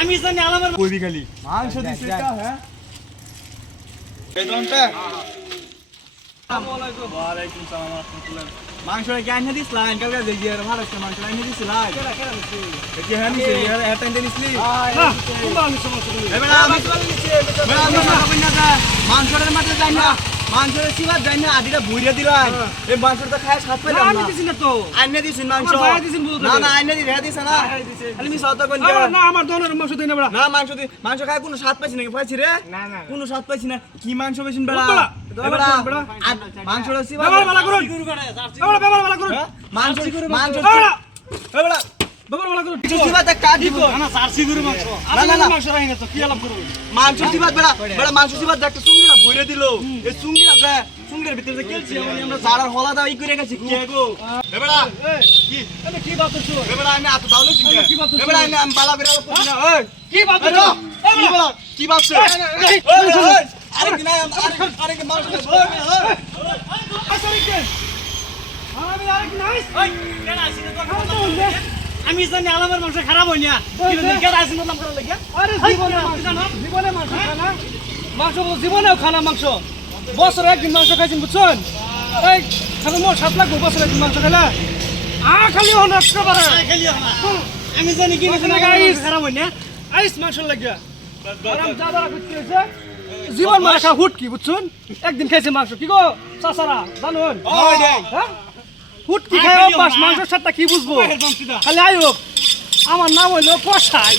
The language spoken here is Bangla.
আমি জানি আলামের কইবি খালি মাংস দিছিস হ্যাঁ এই দনটা ওয়ালাইকুম সালাম ওয়া রাহমাতুল্লাহ মাংসটা কি আইনা দিছলা কালকে যে গিয়ে ভালো একটা মাংস আইনা দিছলা কেডা কেডা নিছি কি হ্যাঁ নিছি এটা আইনা দিছলি না কোনবা আমি সমস্যা নেই এবারে আমি চলে নিছি এবারে আমি খাবো না যা মাংসটার মাঠে যাই না মাংসের সিবাত যাই না আদিটা বুইরা দিলাই এই মাংসটা খায় স্বাদ পাইলাম না আমি দিছি না তো আইনা দিছিস মাংস আমার ভাই দিছিস বলতে না না আইনা দি রেডি দিছ না খালি মি সাউতা কোন না আমার দনের মাংস দেই না বড়া না মাংস খায় কোনো স্বাদ পাইছিস নাকি পাইছিস রে না না কোনো স্বাদ পাইছিস না কি মাংস বেশিন বড়া বড়া মাংসটা সিবাত ব্যবহার ভালো করুন ব্যবহার ভালো করুন মাংস বড়া বাবার বলা করো সিবাত একটা দিব না জার্সি গরু মাংস না না মাংস রাই না তো কি আলাপ করব মাংস সিবাত বড়া বড়া মাংস সিবাত একটা চুংড়িটা বইরে দিল এই চুংড়িটা চুংড়ির ভিতরে যে কেলছি আমরা জাড়ার হলা দাও ই করে গেছি কে গো এ বড়া কি আমি কি বাত করছো এ বড়া আমি আতো দাওলে সিং এ বড়া আমি বালা বেরা করছি না এই কি বাত করছো কি বড়া কি বাত আরে কি না আরে কি মাংস আসলে কি আমি আরে কি নাই ওই কেন আসিস তো আমি জানি আলামের মাংস খারাপ হই না কেন আসিস নাম করে লাগা আরে জীবনে মাংস খানা মাংস জীবনেও খানা মাংস বছরে একদিন মাংস খাইছেন বুঝছেন এই খালি মোর 7 লাখ বছরে একদিন মাংস খাইলা খালি হন একেবারে খালি না আমি জানি কি খারাপ হই না আইস মাংস লাগিয়া আরাম দাদা কইতেছে জীবন মারা খা হুট কি বুঝছেন একদিন খাইছে মাংস কি গো চাচারা জানুন ওই দে হ্যাঁ হুট কি খায় মাংসের সাথে কি বুঝবো খালি আইও আমার নাম হইলো কষাই